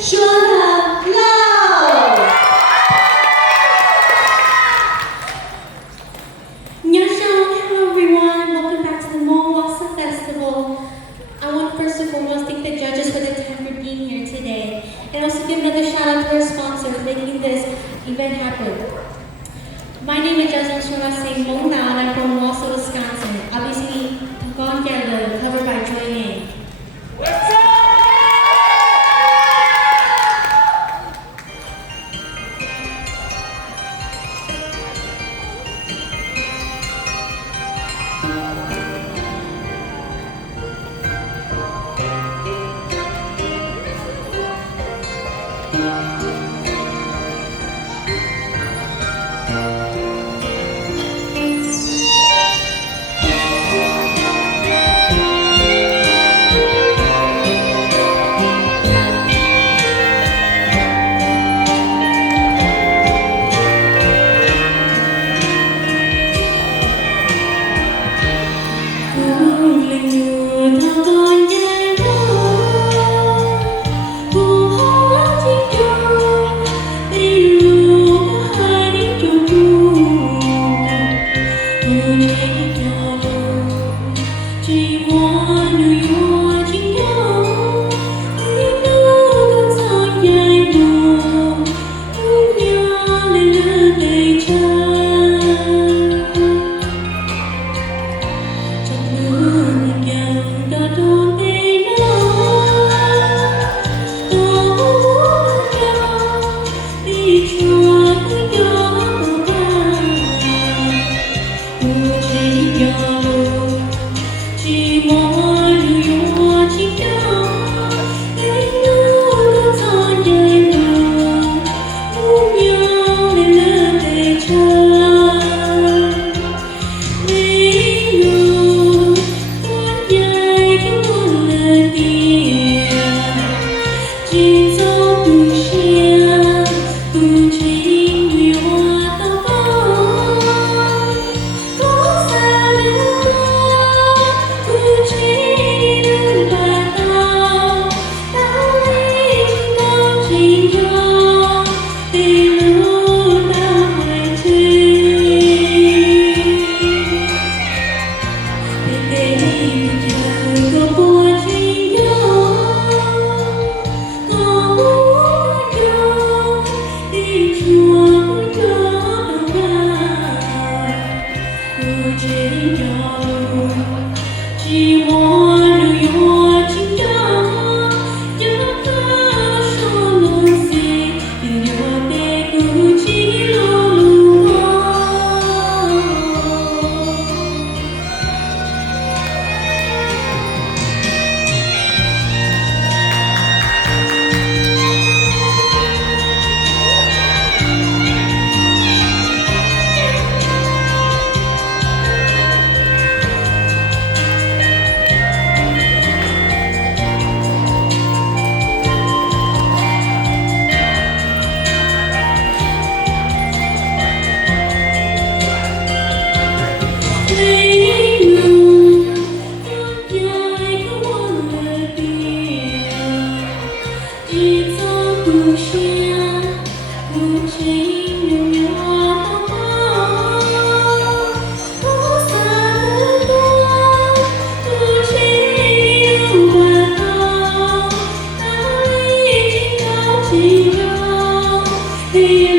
Shona Lau. Hello everyone, welcome back to the Mombasa Festival. I want first and foremost thank the judges for their time for being here today, and also give another shout out to our sponsor for making this event happen. My name is Jasmine Shona Singh Mong Nao, and I'm from Wausau, Wisconsin. I'll be singing Gone Together, covered by Joy Yang. Hey